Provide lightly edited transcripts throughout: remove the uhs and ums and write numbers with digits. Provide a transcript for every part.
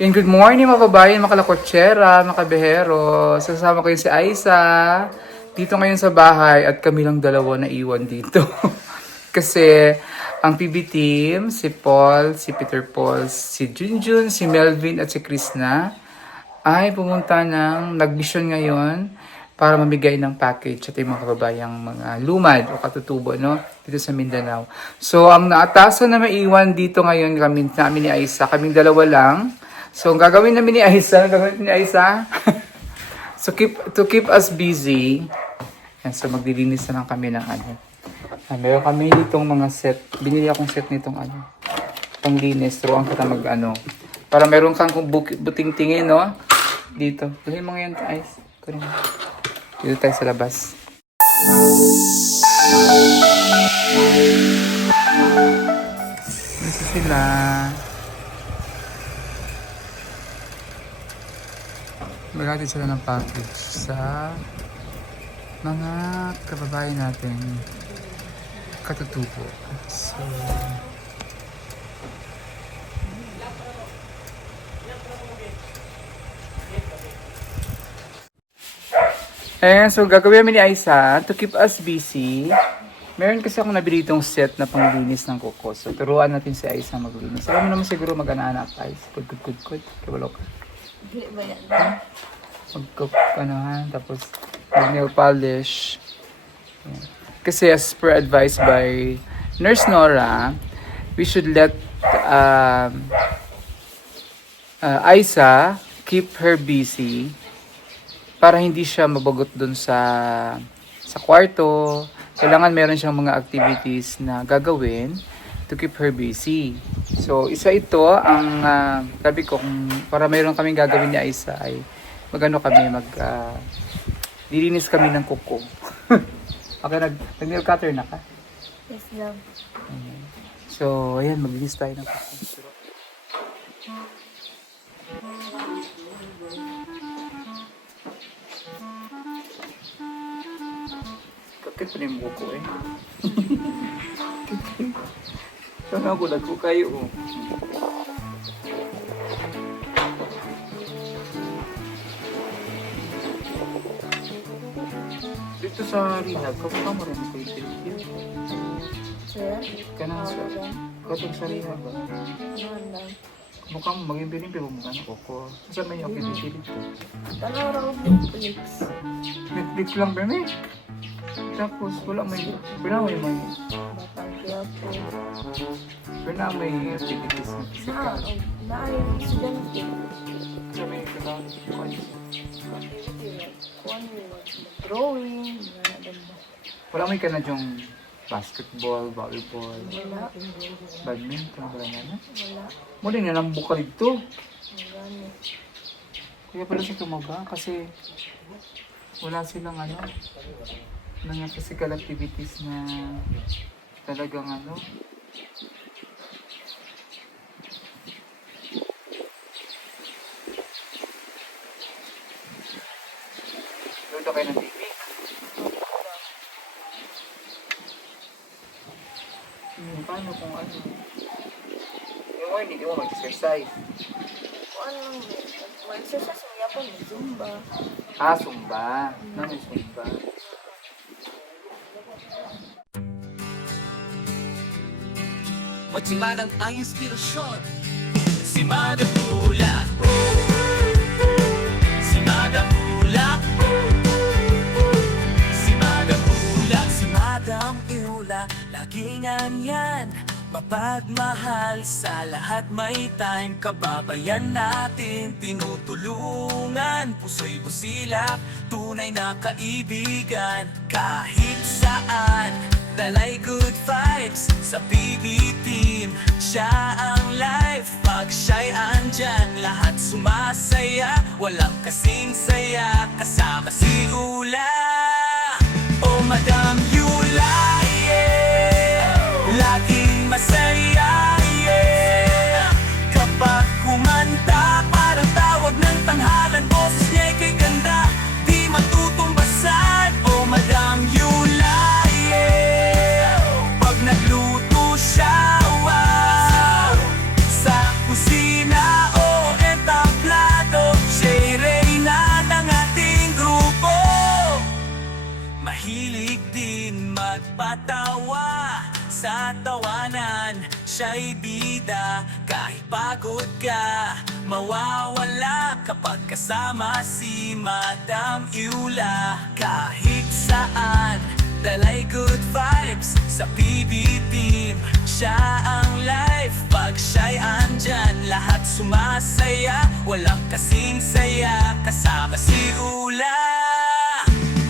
And good morning mga kabayan, mga kalakotsera, mga kabehero. Sasama ko yung si Aiza dito ngayon sa bahay at kami lang dalawa na iwan dito. Kasi ang PB team, si Paul, si Peter Paul, si Junjun, si Melvin at si Krishna ay pumunta nag-mission ngayon para mamigay ng package at yung mga kababayang mga lumad o katutubo no, dito sa Mindanao. So ang naatasan na maiwan dito ngayon namin ni Aiza, kaming dalawa lang. So, ang gagawin namin ni Aiza, so, to keep us busy, yan, so maglilinis na lang kami ng ano. Meron kami nitong mga set, binili akong set nitong ano, panglinis, turuan kita mag ano, para meron kang buting tingin, no? Dito. Kunin mo ngayon, Aiz. Kunin mo. Dito tayo sa labas. Dito sila. Maghatid sila ng package sa mga kababayan natin katutubo. So, so gagawin namin ni Aiza to keep us busy. Meron kasi akong nabili itong set na panglinis ng kuko. So, turuan natin si Aiza maglinis. Alam mo naman siguro mag-anak, Aiz. Good. Kabalo ka. Hindi ba yan? Mag-cook tapos mag-nail polish. Ayan. Kasi as per advice by Nurse Nora, we should let Aiza keep her busy para hindi siya mabagot dun sa kwarto. Kailangan meron siyang mga activities na gagawin to keep her busy. So, isa ito ang sabi ko, kung para meron kaming gagawin ni Aiza ay dilinis kami ng kuko. Okay, nag-nail cutter na ka? Yes, love. So, ayan, maglinis tayo ng kuko. Kakit pa na yung kuko eh. Sana ako nagko kayo. Dito sa Rihag, kapag mo rin ko yung Sir? Kanang sa katong sa Rihag ba? Ano lang? Mukhang maging pinimpi mo mukha na koko. Saan may yung pinipili ko? Tanaw raw Netflix. Netflix lang ba eh? Tapos wala may Batang Quiapo. may activities na physical. Naayon estudyante. Sa may kailangan ko kayo. Kuan drawing, wala ba? Wala may ka na yung basketball, volleyball, Wala. badminton, wala na. Wala. Muli na lang buka dito. Wala ni. Kaya pala siya tumaga kasi wala silang mga physical activities na talagang Luto kayo ng TV. Paano kung yung hindi mo mag-exercise? Kuan lang ba? Mag-exercise ang yapon, Zumba. Zumba. Ano yung Zumba? Matimanang ang inspirasyon. Si Mada Pula. Si Mada Pula. Si Mada Pula. Si Madam Iula. Laging yan. Mapagmahal sa lahat, may time. Kababayan natin tinutulungan. Puso'y busilak, tunay na kaibigan. Kahit saan, dalay good vibes sa PB team. Siya ang life, pag siya'y andyan, lahat sumasaya, walang kasing saya. Kasama si Ula, oh Madam Yula, yeah. Laging masaya, yeah. Kapag kumanta, parang tawag ng tanghalan. Boses niya'y kay ganda, di matutumbasan, oh Madam Yula, yeah. Pag nagluto siya, wow. Sa kusina, oh, eta sa tawanan. Siya'y bida kahit pagod ka, mawawala kapag kasama si Madam Eula. Kahit saan, dalay good vibes sa PB Team. Siya ang life, pag siya'y andyan, lahat sumasaya, walang kasing saya, kasama si Ula.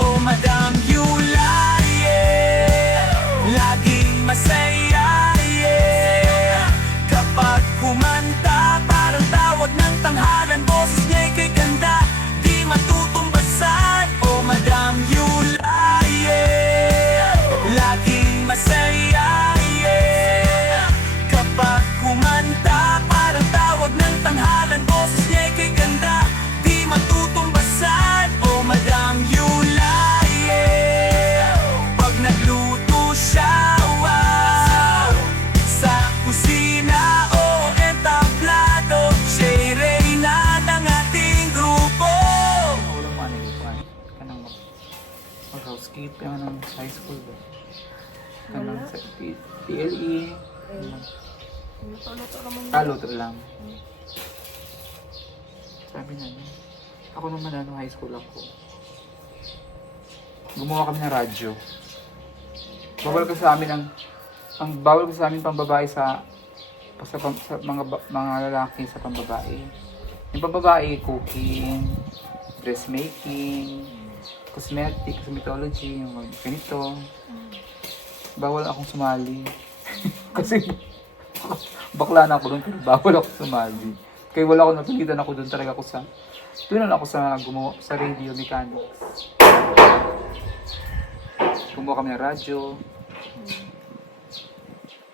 Oh Madam Eula, yeah, laging masaya, yeah. Kapag kumanta, parang tawag ng tanghalan, boses niya'y kay ganda, di matutumbasan. Oh Madam Eula, yeah, laging masaya, yeah. Kapag kumanta, parang tawag ng tanghalan, boses niya'y kay ganda, di matutumbasan. Oh Madam Eula, yeah. Pag nagluto siya, wow, sa kusina o entablado, siya'y reyna ng ating grupo. Walang mo ano dito, kanang mag-housekeeping, anong high school ba? Kanang sa PLE. Luto-luto naman yun. Luto lang. Sabi na niya. Ako naman high school ako. Gumawa kami ng radyo. Bawal kasi sa amin ang bawal kasi sa amin pang babae sa mga lalaki sa pambabae. Yung pambabae, cooking, dressmaking, cosmetology, yung ganito. Bawal akong sumali. Kasi bakla na ako doon, pero bawal ako sumali. Kaya wala ako napilitan ako doon, talaga ako doon ako sa gumawa sa radio mechanics. Gumawa kami ng radyo.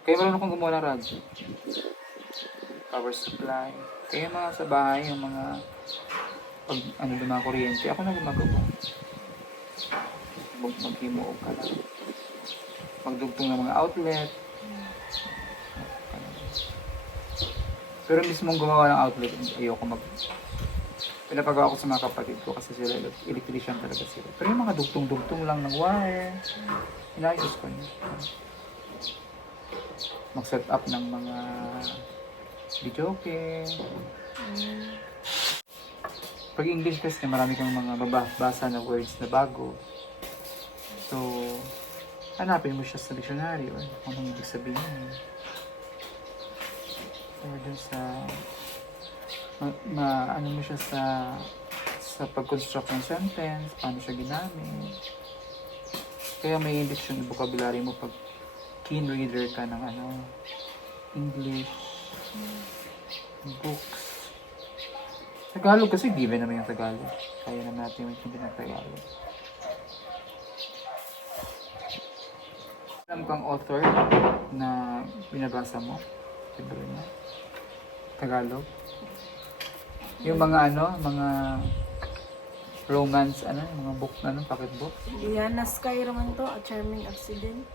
Kaya marunong akong gumawa ng radyo. Power supply. Kaya mga sa bahay, yung mga pag mga kuryente, ako na gumagawa. Mag-himuog ka lang. Magdugtong ng mga outlet. Pero mismong gumawa ng outlet, ayoko pinapagawa ko sa mga kapatid ko kasi sila electrician talaga sila. Pero yung mga dugtong-dugtong lang ng wire, inayos ko niya. Mag-set up ng mga videoke. Pag English kasi marami kang mga babasa na words na bago. So, hanapin mo siya sa dictionary or kung anong ibig sabihin. Or dun sa ano mo siya sa pag-construct ng sentence, paano siya ginamit. Kaya may diction vocabulary mo pag keen reader ka ng English, books. Tagalog kasi given naman yung Tagalog. Kaya naman natin yung hindi ng Tagalog. Alam kang author na binabasa mo? Libre mo? Tagalog? Yung mga mga romance, yung mga book na, pocket book? Diana Sky naman to, A Charming Accident.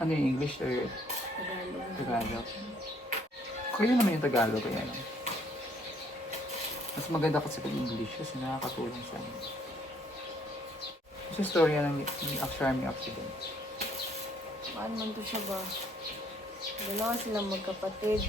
Ano yung English or Tagalog. Tagalog? Kaya naman yung Tagalog, kaya lang. Mas maganda kasi pag English kasi nakakatulong sa amin. Kasi storya ng A Charming Accident. Paano man to siya ba? Dalawa silang magkapatid.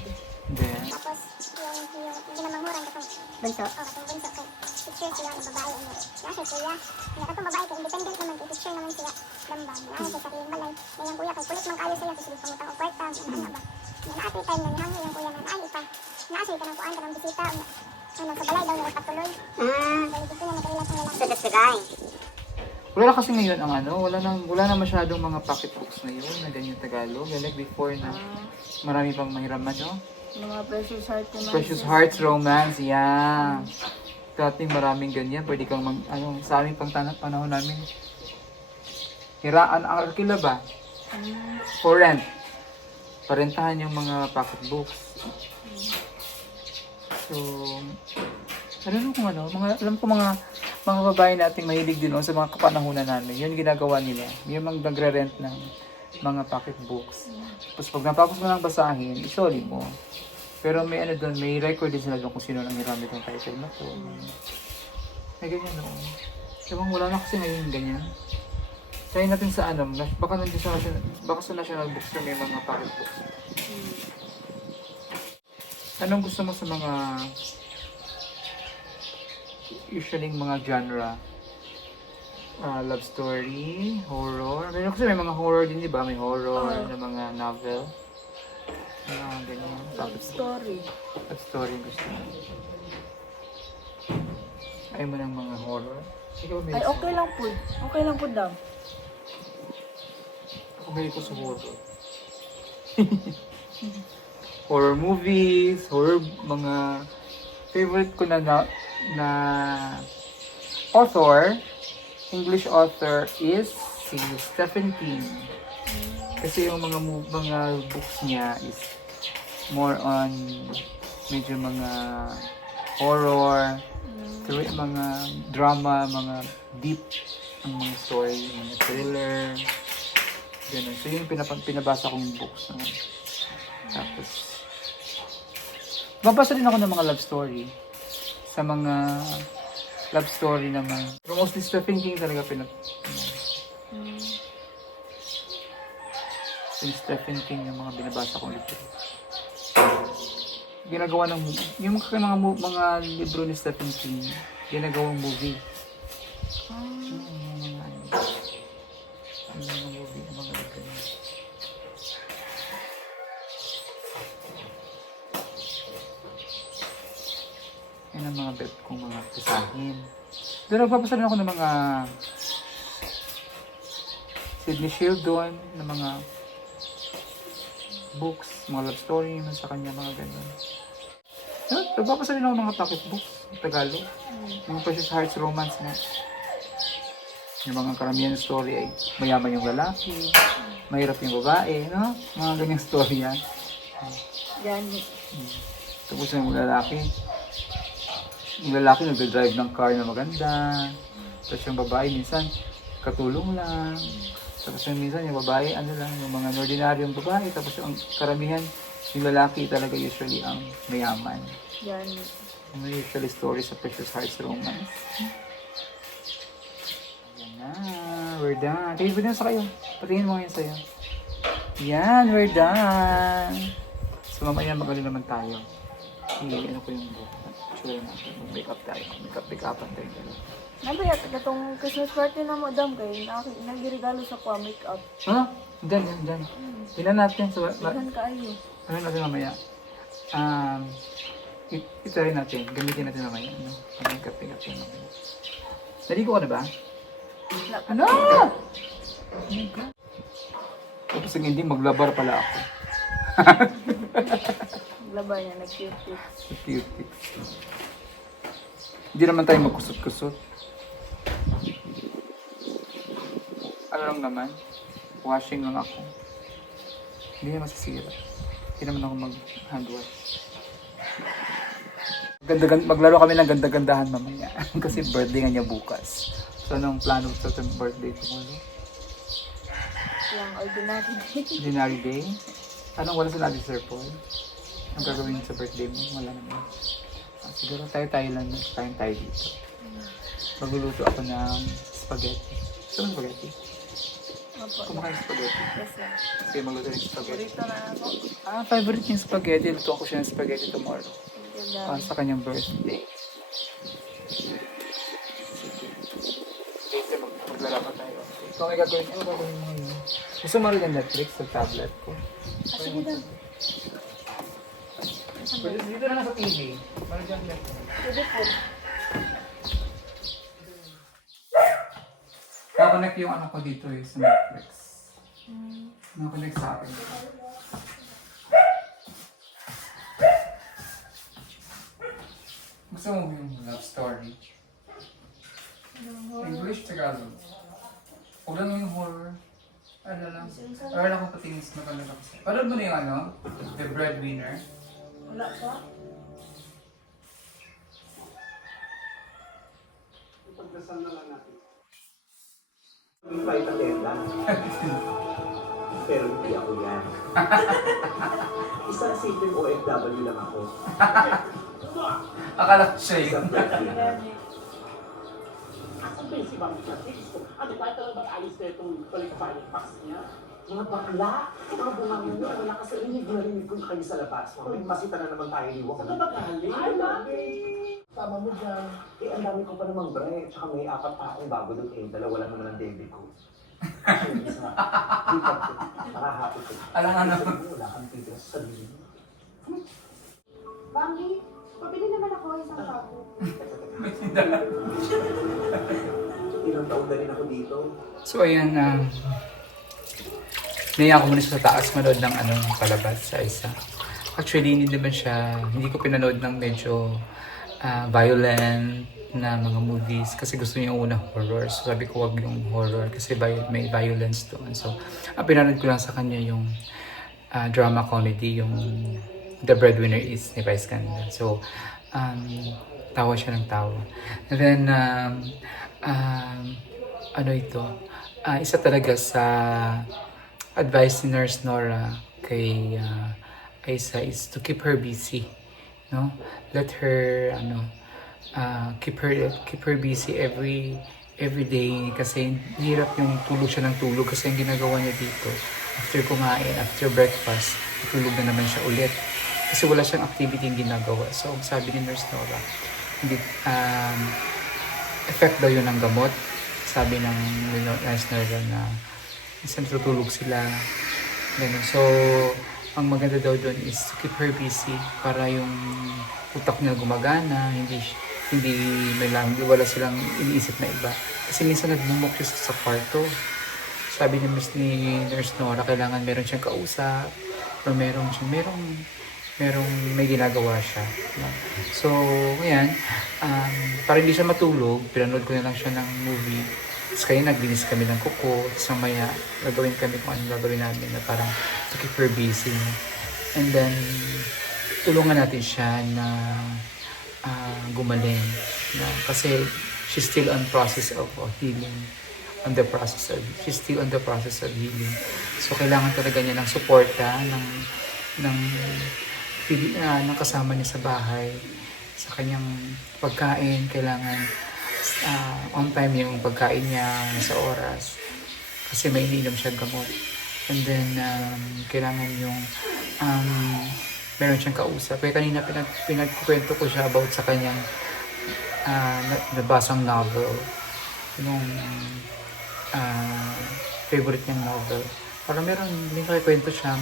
Then, Tapos, yung hindi na manghuran katong bunso. O, katong bunso kay picture siya ng babae. Nasa kuya. Kaya katong babae kay independent naman kay picture naman siya. Lambang. Nasa sa sariling balay. Ngayon kuya kay kulit mang kayo sila. Kasi pangutang o kwarta. Ano ba? Naatay time na nihangyo yung kuya na naali pa. Naasay ka ng kuan ka ng bisita. Ano, sa balay daw na patuloy. Dahil gusto niya nakailan sa lalaki. Sa sigay. wala kasi ngayon ang wala na masyadong mga pocket books na yun, na ganyan Tagalog. Like before na marami pang mahiraman, no? Mga Precious Heart naman. Precious Hearts Romance, yeah. Dati maraming ganyan, pwede kang sa aming panahon namin. Hiraan ang arkila ba? For rent. Parentahan yung mga pocket books. So, alam ko mga babae nating mahilig din sa mga kapanahunan namin. Yun ginagawa nila. Yung mga nagre-rent ng mga pocket books. Tapos pag napapos mo ng basahin, isoli mo. Pero may may record din sila doon kung sino nang hiramit ng title na to. May ganyan noon. Sabang wala na kasi ngayon ganyan. Try natin sa ano, baka nandiyan sa baka sa National Bookstore may mga pocket books. Anong gusto mo sa mga usually mga genre? Love story, horror. Pero kasi may mga horror din, di ba? May horror na mga novel. Ganyan. Love story. Love story gusto mo. Ayaw mo ng mga horror? Ikaw may Ay, okay lang po. Okay lang po daw. Ako may ko sa horror. Horror movies, horror mga favorite ko na author, English author is si Stephen King. Kasi yung mga books niya is more on medyo mga horror, pero mga drama, mga deep ang mga story, mga thriller, ganun. So yun yung pinabasa kong books. No? Tapos, mabasa din ako ng mga love story. Sa mga love story naman. Pero mostly Stephen King talaga yung Stephen King yung mga binabasa kong libro. Ginagawa ng yung mga libro ni Stephen King, ginagawang movie. Mga movie, mga libro niya. Yan ang mga bet kong mga pisahin. Doon nagpapasa rin ako ng mga Sidney Sheldon, ng mga books, mga love story, sa kanya, mga ganun. Nagpapasa rin ako ng mga pocket books, Tagalog. Yung Precious Hearts romance na. Yung mga karamihan ng story ay mayaman yung lalaki, mahirap yung babae, no? Mga ganyang story yan. Yan. Tapos yung lalaki nagdadrive ng car na maganda. Tapos yung babae minsan katulong lang. Tapos yung minsan yung babae ano lang, yung mga ordinaryong babae. Tapos yung karamihan, yung lalaki talaga usually ang mayaman. Yan. Yung usually story sa Precious Hearts romance. Ayan na, we're done. Tingin ko din sa kayo. Patingin mo ngayon sa'yo. Yan, we're done. So mamaya magaling naman tayo. Ano ko yung book. Sure natin. Make-up tayo. Make-upan tayo. Nabaya, katong Christmas party na mo, dam, kay nagregalo sa kwa make-up. Ha? Diyan. Tingnan natin. So, Dagan kaayo. ano natin mamaya? Itry natin. Gamitin natin mamaya. Ano? Make-up yun mamaya. Naligo ka na ba? Ano? Oh my God. Tapos ang hindi, maglabar pala ako. Laban niya, nag-cute. Cute. Hindi naman tayo magkusot-kusot. Ano lang naman, washing lang ako. Hindi na masisira. Hindi naman ako mag-hand wash. Maglaro kami ng ganda-gandahan mamaya. Kasi birthday nga niya bukas. So anong plano sa birthday tomorrow? Yung ordinary day. Ordinary day? Anong wala sa natin, Sir Paul? Ang gagawin sa birthday mo? Wala naman. Siguro tayo lang. Kain tayo dito. Magluluto ako ng spaghetti. Gusto mo spaghetti? Opo. Kumakain ng spaghetti. Yes, sir. Okay, magluto ng spaghetti. Favorito na ako. Favorite yung spaghetti. Luto ako siya ng spaghetti tomorrow. Thank you, dam. Sa kanyang birthday. Later, maglaro pa tayo. Ikaw may gagawin. Ano gagawin mo ngayon? Gusto mo rin ng Netflix sa tablet ko? Sige, dam. Dito na lang sa TV. Meron dyan Netflix. Pwede po. Nakakonect yung ano ko dito sa Netflix. Nakakonect sa akin. Gusto mo yung love story? English, Tagalog. Huwag lang yung horror. Ano lang. Or lang kung patinis na talaga kasi. Panood mo na yung ano? The Breadwinner. Wala pa? Pagdasal na lang natin. Hindi pa itatenda. Pero hindi ako yan. Isang simpleng OFW lang ako. Akala ko siya yun. Isang Pilipino. Yan. Ako ba yung si Ma'am Francis? Ano tayo talagang mag-ayos na itong qualifying pass niya? Mga bakla, mga bumangin niya, wala kasi narinig ko kayo sa labas. May masita na naman tayo ni Wong. Saan ka ba galing? Ay, Mami! Tama mo dyan. Eh, ang dami ko pa namang break. Tsaka may 4 pa akong bago doon eh. 2 lang naman ang debit ko. Actually, isa. Dito ko. Nakahapit ko. Alam nga naman. Sabi mo, wala kang titira sa sarili mo. Bambi, pabili naman ako isang kapo. Ilang taon na rin ako dito. So ayan, naiya ko muna siya sa taas manood ng palabas sa isa. Actually, hindi naman siya, hindi ko pinanood ng medyo violent na mga movies kasi gusto niya yung una horror. So sabi ko wag yung horror kasi may violence doon. So pinanood ko lang sa kanya yung drama comedy, yung The Breadwinner is ni Vice Ganda. So tawa siya ng tawa. And then isa talaga sa advice ni Nurse Nora kay Aisa is to keep her busy, no? Let her keep her busy every day kasi hirap yung tulog siya ng tulog kasi ang ginagawa niya dito after kumain, after breakfast, tulog na naman siya ulit kasi wala siyang activity yung ginagawa. So sabi ni Nurse Nora, hindi effect daw yun ng gamot. Sabi ng Nurse Nora na minsan tutulog sila. Ganun. So, ang maganda daw doon is to keep her busy para yung utak niya gumagana, hindi wala silang iniisip na iba. Kasi minsan nagmumok siya sa kwarto. Sabi ni Nurse Nora, kailangan meron siyang kausap or merong may ginagawa siya. So, ngayon, para hindi siya matulog, pinanood ko na lang siya ng movie. Tapos kaya naglinis kami ng kuko. Tapos mamaya, gagawin kami kung anong gagawin namin na parang to keep her busy. And then, tulungan natin siya na gumaling. Kasi she's still on process of healing. She's still on the process of healing. So, kailangan talaga niya ng suporta, ng kasama niya sa bahay, sa kanyang pagkain, kailangan on time yung pagkain niya sa oras kasi may iniinom siya gamot. And then kailangan yung meron siyang kausap. Kaya kanina pinagkwento ko siya about sa kanyang nabasang novel, yung favorite niyang novel. Para meron din kwento siya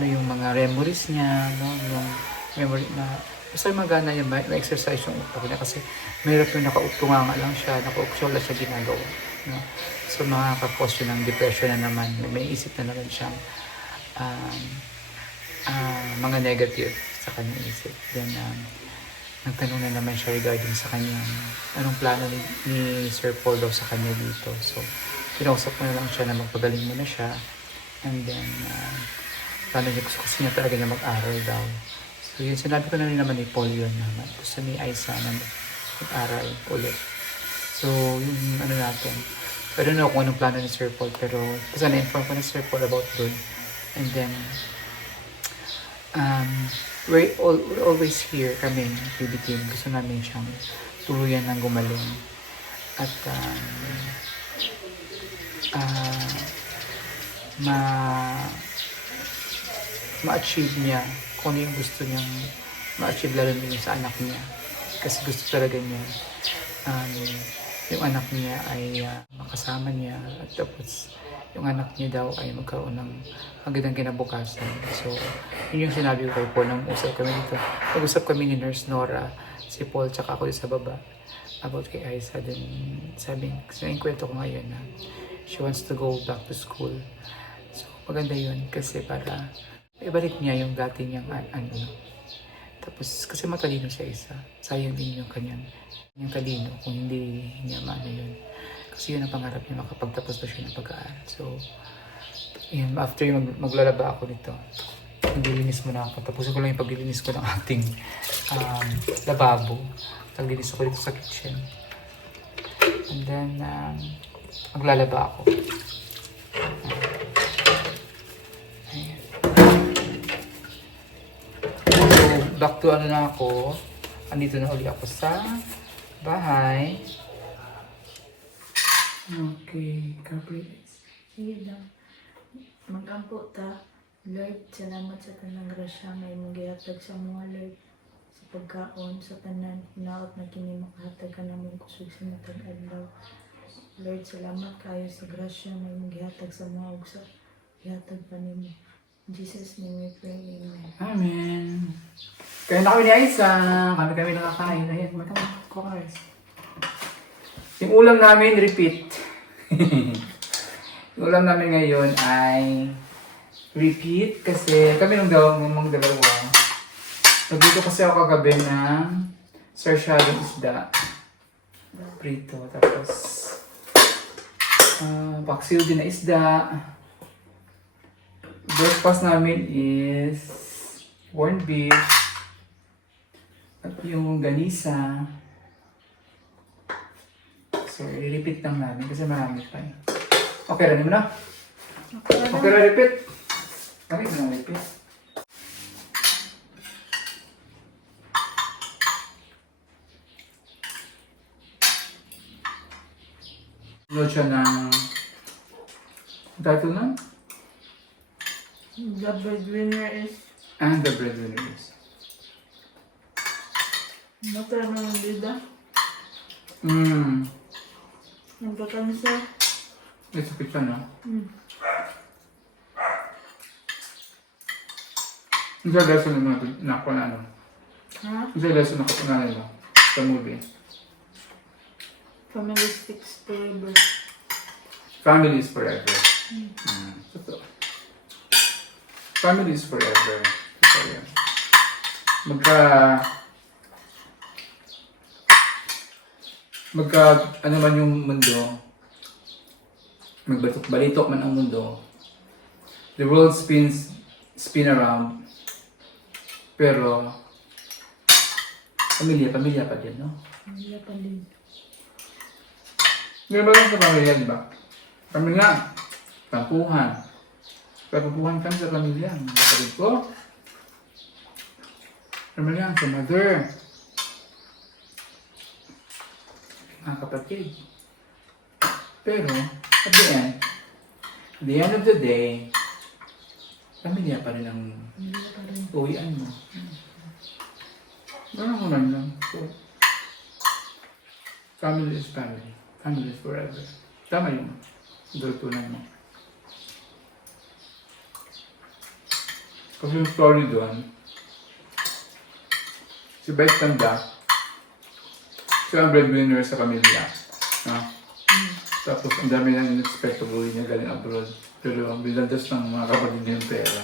yung mga memories niya, no? Yung memory na basta magana niya, may exercise yung utak niya kasi mahirap yung nakautunga lang siya, wala siya ginagawa, no? So makaka-cause yun ng depression na naman, may isip na naman siyang mga negative sa kanyang isip. Then nagtanong na naman siya regarding sa kanyang anong plano ni Sir Paul daw sa kanya dito. So kinausap ko na lang siya na magpagaling muna siya, and then plano niya, gusto niya talaga niya mag-aral daw. So yun, sinabi ko na rin naman ni Paul yun naman. Gusto ni Aisa na mag-aral ulit. So yung natin, I don't know kung anong plano ni Sir Paul, pero kasi na-inform ko ni Sir Paul about dun. And then we're always here kami, PB team. Gusto namin siyang tuluyan ng gumaling at ma-achieve niya kung ano yung gusto niyang ma-achieve, lalo na sa anak niya. Kasi gusto talaga niya yung anak niya ay makasama niya, at tapos yung anak niya daw ay magkaroon ng magandang kinabukasan. So, yun yung sinabi ko kay Paul nung usap kami dito. Nag-usap kami ni Nurse Nora, si Paul, tsaka ako sa baba about kay Aisa. Then, kwento ko ngayon na she wants to go back to school. So, maganda yun kasi para ibalik niya yung dati niyang Tapos, kasi matalino siya isa. Sayang din yung kanyang talino kung hindi niya maano yun. Kasi yun ang pangarap niya, makapagtapos na siya ng pag-aaral. So, yun, after yung maglalaba ako nito, maglilinis muna ako. Tapusin ko lang yung paglilinis ko ng ating lababo. Naglinis ako dito sa kitchen. And then, maglalaba ako. Ayan. So, back to na ako. Andito na uli ako sa bahay. Okay, Capri. Sige lang. Mag-ampo ta. Lord, salamat sa tanang grasya. May magihatag sa mga Lord. Sa pagkaon, sa tanan. Hinaot na kini makahatag ka namin kusog sa matag adlaw. Lord, salamat kayo sa grasya. May magihatag sa mga ugsa. Ihatag pa nimo. In Jesus' name we pray. Amen. Amen. Kaya na kami ni Aisa. Kami nakakain. Ayan, kuha guys. Yung ulam namin, repeat. Yung ulam namin ngayon ay repeat kasi kami nung dalawa. Nagluto kasi ako kagabi ng sarsyadong isda. Prito. Tapos paksiw din na isda. Breakfast namin is corned beef at yung ganisa. So, i-repeat lang namin kasi marami pa eh. Okay, ready mo na? Okay, repeat. Okay, mo na repeat. Sunod siya ng title na? The breadwinner is And the breadwinner is. Matara ng bida. Nagkakansa. It's a picture, no? Isa lesson na ako na ano. Ha? Isa lesson na ako na ano. Sa movie. Family sticks forever. Family is forever. Totoo. Family is forever. Totoo yan. Ano man yung mundo, balitok man ang mundo, the world spin around, pero pamilya pa din, no? Pamilya pa din. Hindi ba lang sa pamilya, di ba? Pamilya, tampuhan. Tampuhan kami sa pamilya. Ang kapatid ko. Pamilya, sa mother. Mga kapatid. Pero, at the end of the day, pamilya pa rin ang Pamilya pa rin. uwian mo. Naman lang. So, family is family. Family is forever. Tama yun. Dutunan mo. Kasi yung story doon, si Beth Tanda, siya ang breadwinner sa pamilya. No? Tapos ang dami nang in-expect to buhay niya galing abroad. Pero ang bilandas ng mga kapatid niya yung pera.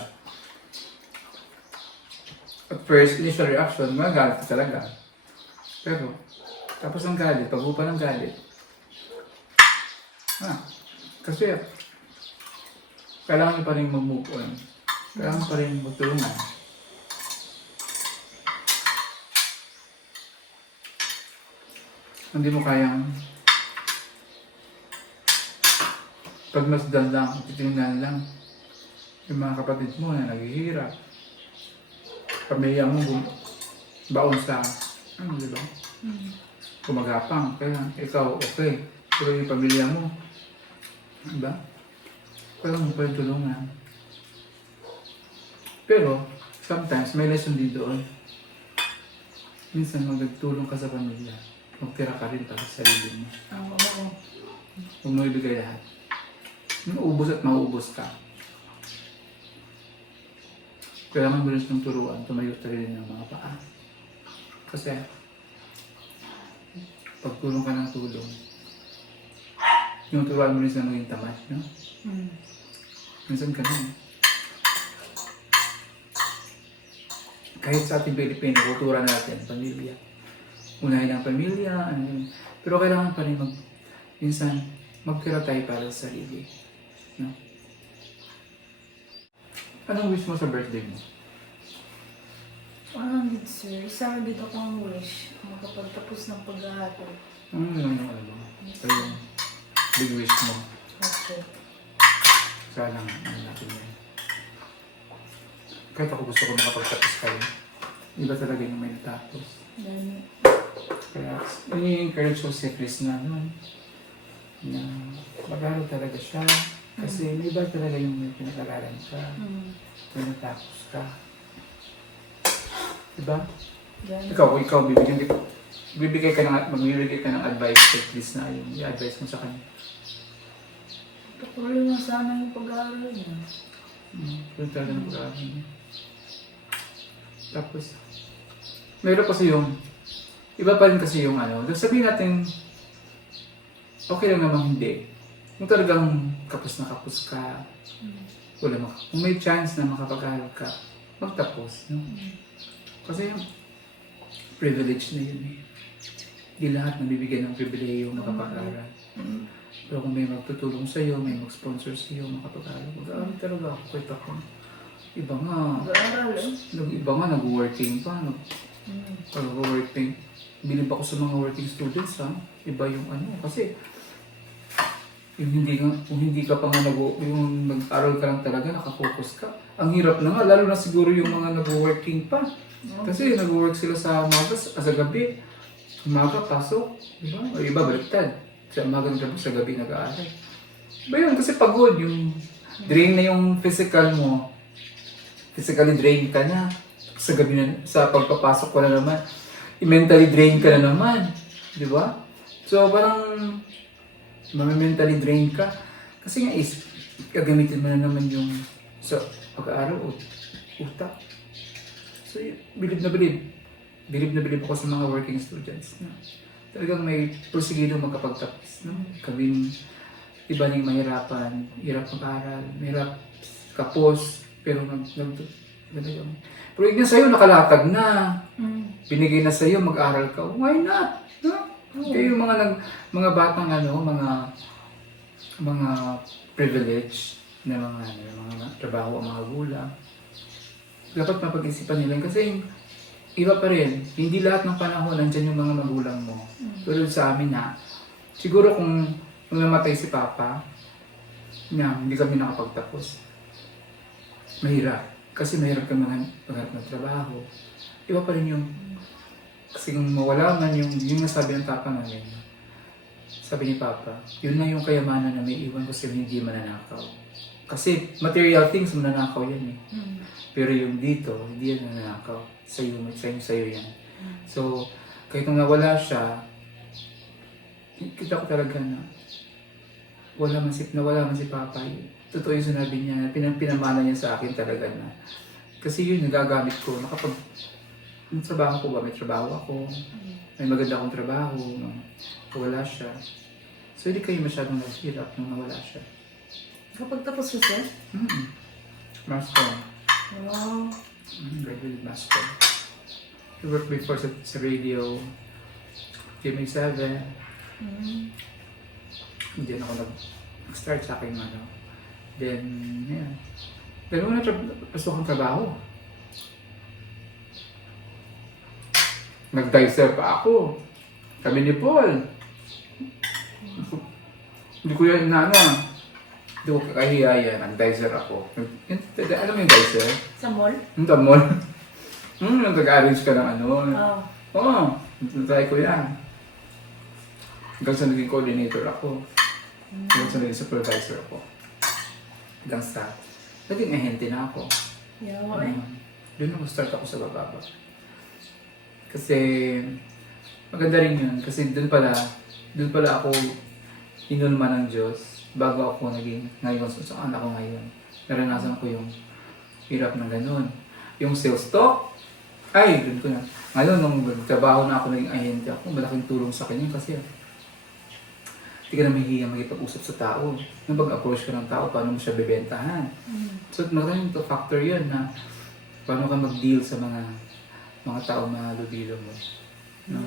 At first, initial reaction, magalit talaga. Pero, tapos ang galit, pagbupa ng galit. Kasi, kailangan niya pa rin mag-move on. Kailangan pa rin magtulungan. Hindi mo kayang pagmasdan lang, titingnan lang yung mga kapatid mo na naghihirap. Pamilya mo baon sa, di ba? Kumagapang, kaya ikaw okay. Pero yung pamilya mo, di ba? Kailangan mo pa rin tulungan. Pero, sometimes may lesson din doon. Minsan magtulong ka sa pamilya. Magtira ka rin para sa sarili mo. Oo. Huwag mo ibigay lahat. Maubos at mauubos ka. Kailangan mo rin ng turuan, tumayo rin ng mga paa. Kasi, pag tulong ka ng tulong, yung turuan mo rin sa maging tamad, no? Minsan ganun. Kahit sa ating Pilipino, kultura natin, pamilya. Unahin ang pamilya, pero kailangan pa rin minsan, magtira tayo para sa sarili. No? Anong wish mo sa birthday mo? Anong good sir? Isa dito akong wish. Makapagtapos ng pag-aaral. Ano yung yung big wish mo? Okay. Sana natin yan. Kahit ako gusto ko makapagtapos kayo. Iba talaga yung may natapos. Dami. Kaya, ini-encourage ko si Chris na naman. na mag-aral talaga siya. Kasi may iba talaga yung may pinag-aralan ka, may natapos ka. Diba? Yan. Ikaw, magbibigay ka ng advice like this na yung i-advise mo sa kanya. Patuloy na sana yung pag-aaral niya. Yung talaga ng pag-aaral niya. Tapos, meron kasi yung, iba pa rin kasi yung sabihin natin, okay lang naman hindi. Kung talagang kapos na kapos ka, kung may chance na makapag-aral ka, magtapos, no? Kasi yung privilege na yun eh. Hindi lahat nabibigyan ng pribileyo makapag-aral. Pero kung may magtutulong sa'yo, may mag-sponsor sa'yo, makapag-aral, mag-aaral talaga ako kahit ako. Iba nga, Pag-aaral eh. iba nga nag-working pa, nag-working. Bilib ako sa mga working students ha. Iba yung kasi yung kung hindi ka pa nga yung nag-aral ka lang talaga, nakafocus ka. Ang hirap na nga, lalo na siguro yung mga nag-working pa. Kasi nag-work sila sa umaga, sa gabi. Umaga, pasok. Diba? O iba, baliktad. Sa umaga ng gabi, sa gabi nag-aaral. Iba yun, kasi pagod. Yung drain na yung physical mo. Physically drain ka na. Sa gabi na, sa pagpapasok ko na naman. Mentally drain ka na naman. Di ba? So, parang mentally drain ka. Kasi nga gagamitin mo na naman yung sa pag-aaral o utak. So, bilib na bilib. Bilib na bilib ako sa mga working students. No? Talagang may prosegido magkapagtapos. No? Kaming iba nang mahirapan, hirap mag-aral, mahirap kapos, pero pero yun sa'yo, nakalatag na. Binigay na sa'yo, mag-aral ka. Why not? No? Kaya yung mga batang mga privilege na mga trabaho ang mga gulang, dapat mapag-isipan nila kasi iba pa rin, hindi lahat ng panahon nandiyan yung mga magulang mo. Tulad sa amin na, siguro kung namatay si Papa, hindi kami nakapagtapos. Mahirap. Kasi mahirap kang maghanap ng trabaho. Iba pa rin yung, kasi kung mawala man yung nasabi ng Papa namin, sabi ni Papa, yun na yung kayamanan na may iwan kasi hindi mananakaw. Kasi material things mananakaw yan eh. Pero yung dito, hindi yan nananakaw. Sa'yo yan. So, kahit nung nawala siya, kita ko talaga na nawala man si Papa. Totoo yung sinabi niya, pinamana niya sa akin talaga na. Kasi yun, nagagamit ko. Yung trabaho ko ba? May trabaho ako. May maganda akong trabaho. Wala siya. So, hindi kayo masyadong naghirap nung nawala siya. Kapag tapos ka siya? Master. Wow. Graduate master. I worked before sa radio, GMA7. Then ako nag-start sa akin Then, yeah. Then una pasok ang trabaho. Nag-dicer pa ako. Kami ni Paul. Hindi ko yan hindi ko kakahiya yan. Nag-dicer ako. Alam mo yung dicer? Sa mall? Yung mall. Nag-arrange ka ng Oo. Try ko yan. Hanggang sa naging coordinator ako. Hanggang sa naging supervisor ako. Hanggang sa naging ahente na ako. Doon ako start ako sa bababa. Kasi maganda rin yun. Kasi doon pala ako inulma ng Diyos bago ako naging ngayon sa anak ko ngayon. Naranasan ko yung hirap ng ganun. Yung sales talk, doon ko na. Ngayon, nung trabaho na ako naging ahente ako, malaking tulong sa kanya kasi hindi ka na mahihiya magipag-usap sa tao. Nung pag-approach ka ng tao, paano mo siya bebentahan? So, maraming factor yun na paano ka mag-deal sa mga tao malubilo mo. No?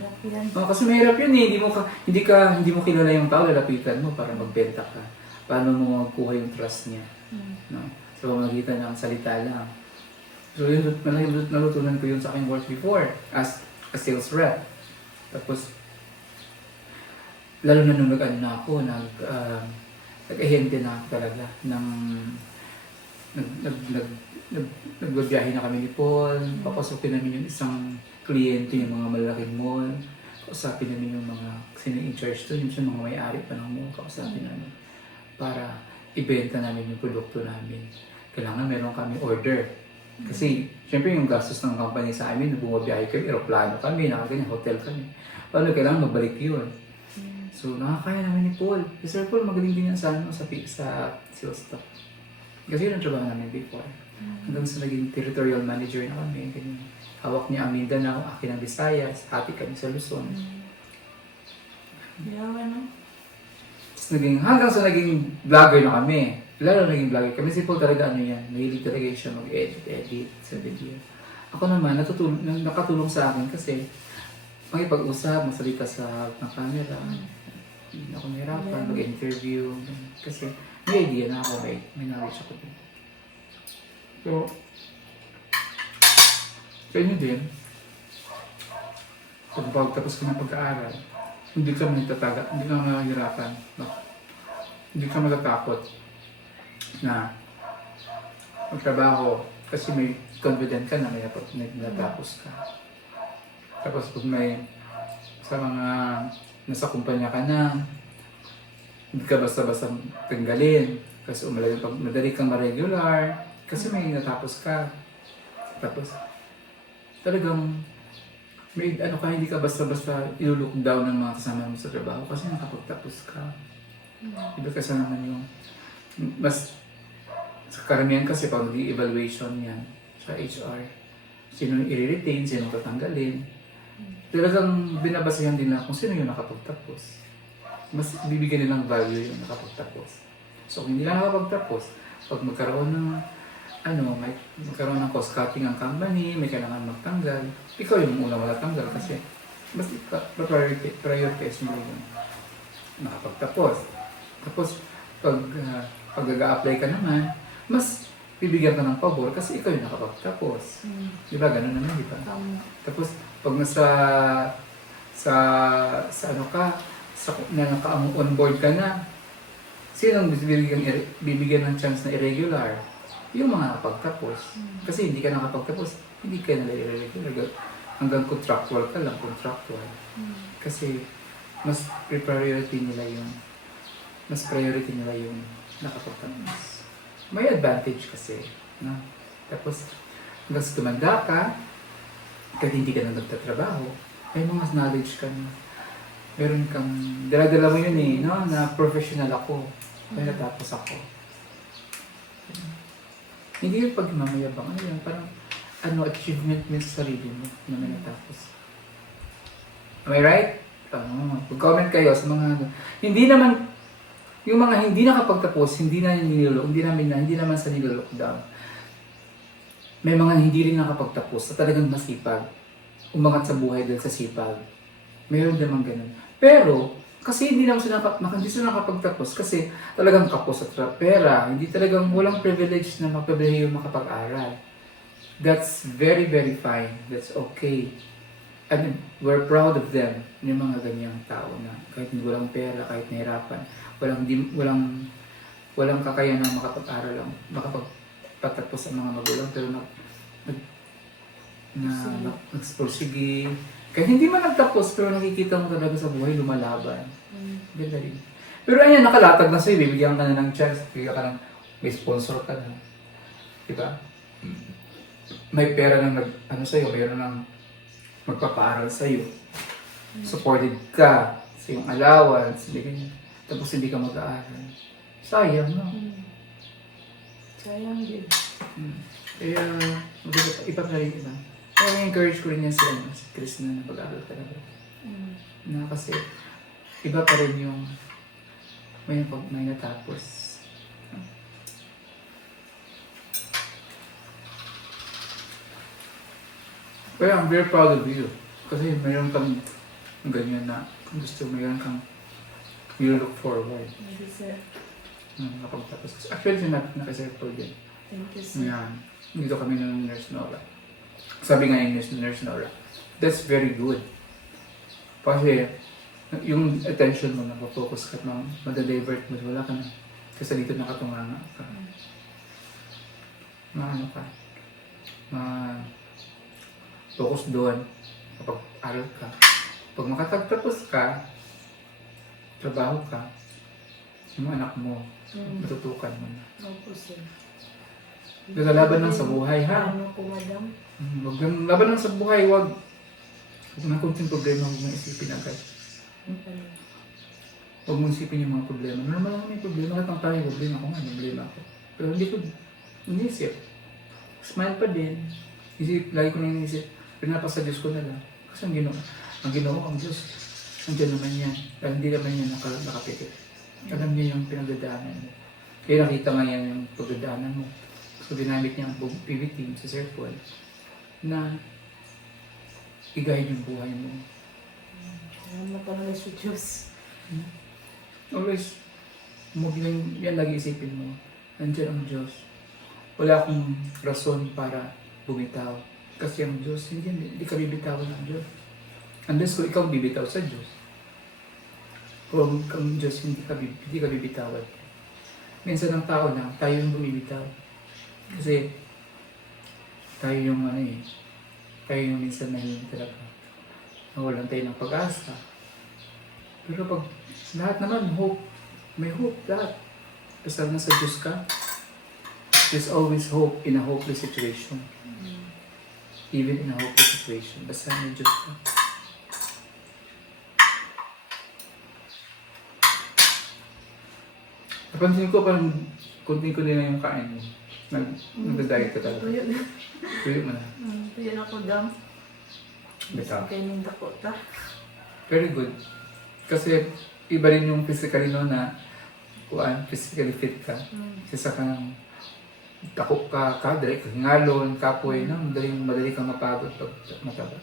Kasi mahirap yun eh. Hindi mo kilala yung tao, lalapitan mo para magbenta ka. Paano mo magkuha yung trust niya? No? So, magitan ng salita lang. So, yun, nalutunan ko yun sa aking work before as a sales rep. Tapos, lalo na nung nag-ahente na ako talaga nagbabiyahe na kami ni Paul, papasukin namin yung isang kliyente yung mga malaking mall, kausapin namin yung mga sino in charge doon, yung mga may-ari pa ng mall, kausapin namin para ibenta namin yung produkto namin. Kailangan meron kami order. Kasi, syempre yung gastos ng company sa amin, bumabiyahe kami, aeroplano kami, nakaganyan, hotel kami. Paano kailangan magbalik yun? So, nakakaya namin ni Paul. Si Sir Paul, magaling din yan sa sales stock. Kasi yun ang trabaho namin before. Hanggang sa naging territorial manager na kami, ganyan. Hawak niya ang Mindanao, akin ang Visayas, hati kami sa Luzon. Yawa no? Hanggang sa naging vlogger na kami. Lalo naging vlogger kami. Si Paul talaga ano yan, mahilig talaga siya mag-edit sa video. Ako naman, nakatulong sa akin kasi makipag-usap, magsalita sa harap ng camera. Hindi ako nahirapan, mag-interview. Kasi may idea na ako, may knowledge ako din. So, sa inyo din, pagtapos ko ng pag-aaral, hindi ka magtataga, hindi ka mahihirapan. No? Hindi ka matatakot na magtrabaho kasi may confident ka na may natapos ka. Tapos pag may sa mga nasa kumpanya ka na, hindi ka basta-basta tanggalin kasi madali kang ma-regular kasi may natapos ka. Tapos talagang may hindi ka basta-basta i-look down ng mga kasama mo sa trabaho kasi nakapagtapos ka. Iba kasi naman yung mas sa karamihan kasi pag nag-evaluation yan sa HR, sino i-retain, sino tatanggalin. Talagang binabasahan din na kung sino yung nakapagtapos. Mas bibigyan nilang value yung nakapagtapos. So kung hindi lang nakapagtapos, pag magkaroon ng magkaroon ng cost cutting ang company, may kailangan magtanggal, ikaw yung una matatanggal kasi mas prioritize mo yung nakapagtapos. Tapos pag apply ka naman, mas bibigyan ka ng pabor kasi ikaw yung nakapagtapos. Di ba? Ganun naman, di ba? Tapos pag nasa naka-onboard ka na, sinong bibigyan ng chance na irregular? Yung mga nakapagtapos. Kasi hindi ka nakapagtapos, hindi ka nila irregular. Hanggang contractual ka lang, contractual. Kasi mas priority nila yung nakapagtapos. May advantage kasi. No? Tapos, hanggang sa tumanda ka, kahit hindi ka na nagtatrabaho, may mga knowledge ka na. Meron kang, dala-dala mo yun no? Na professional ako. May natapos ako. Hindi yung pagmamayabang. Ano yun? Parang, achievement mo sa sarili mo na may natapos. Am I right? Pag-comment kayo sa mga hindi naman, yung mga hindi nakapagtapos, hindi naman sa nilolockdown. May mga hindi rin nakapagtapos na talagang masipag. Umangat sa buhay dahil sa sipag. Mayroon naman ganun. Pero, kasi hindi sila nakapagtapos kasi talagang kapos sa pera. Hindi talagang walang privilege na makapaglihi yung makapag-aral. That's very, very fine. That's okay. And we're proud of them, yung mga ganyang tao na kahit walang pera, kahit nahirapan, walang kakayanan makapag-aral lang, makapagpatapos ang mga magulang, pero nagpursige. Kahit hindi man nagtapos, pero nakikita mo talaga sa buhay, lumalaban. Ganda rin. Pero ayan, nakalatag na sa'yo, bibigyan ka na ng chance, bibigyan ka ng, may sponsor ka na. Diba? May pera na sa'yo, mayroon ng magpapaaral sa'yo. Supported ka sa iyong allowance, tapos hindi ka mag-aaral. Sayang, no? Sayang din. Kaya, iba pa rin iba. Kaya encourage ko rin yan si Chris na pag-aaral talaga. Na kasi, iba pa rin yung may natapos. Kaya I'm very proud of you. Kasi mayroon kang ganyan na gusto, mayroon kang you look forward. Thank you, sir. Nakapagtapos. Actually, naka-sir Paul din. Thank you, sir. Yan. Dito kami ng Nurse Nora. Sabi nga yung Nurse Nora, that's very good. Kasi yung attention mo, nakafocus ka, madadivert mo, wala ka na. Kasi dito nakatunganga ka. Focus doon. Kapag aral ka, Pag makatagtapos ka, trabaho ka, yung mga anak mo, matutukan mo na. Opo, sir. Lalaban lang sa buhay, ha? Ano po, madam? Huwag lang, laban lang sa buhay, huwag. Huwag na kunting problema, huwag mong isipin agad. Huwag mong isipin yung mga problema. Normal lang may problema. Lahat ng tayo, problema ako nga, may problema ako. Pero hindi ko inisip. Smile pa din. Lagi ko nang inisip. Pinapasa Diyos ko na lang. Kasi ang ginawa ang Diyos. Andiyan naman yan. Dahil hindi naman yan nakapikit. Alam niya yung pinagdadaanan mo. Kaya nakita nga yan yung pagdadaanan mo. So ginamit niya ang PBT sa Sir Paul na i-guide yung buhay mo. Salamat talaga sa Diyos. Always, yan lagi isipin mo. Nandiyan ang Diyos. Wala akong rason para bumitaw. Kasi ang Diyos, hindi ka bibitawan ng Diyos. Unless kung ikaw bibitaw sa Diyos. Kung ang Diyos, hindi ka bibitawan. Minsan ang tao lang, tayo yung bumibitaw. Kasi tayo yung tayo yung minsan nahihingi talaga. Nawalan tayo ng pag-asa. Pero pag lahat naman, hope. May hope lahat. Basta nasa Diyos ka, there's always hope in a hopeless situation. Even in a hopeless situation. Basta may Diyos ka. Napansin ko parang kunti ko din na yung kain mo. Nagda-diet ka talaga. Tuyo na. Tuyo mo na. Tuyo na ko, dam. Basta. Kaya ninda ko ta. Very good. Kasi iba rin yung physically no na physically fit ka. Kasi sa kang takot ka, dali ka hingalon, kapoy, no? Madali kang mapagod pag mataba.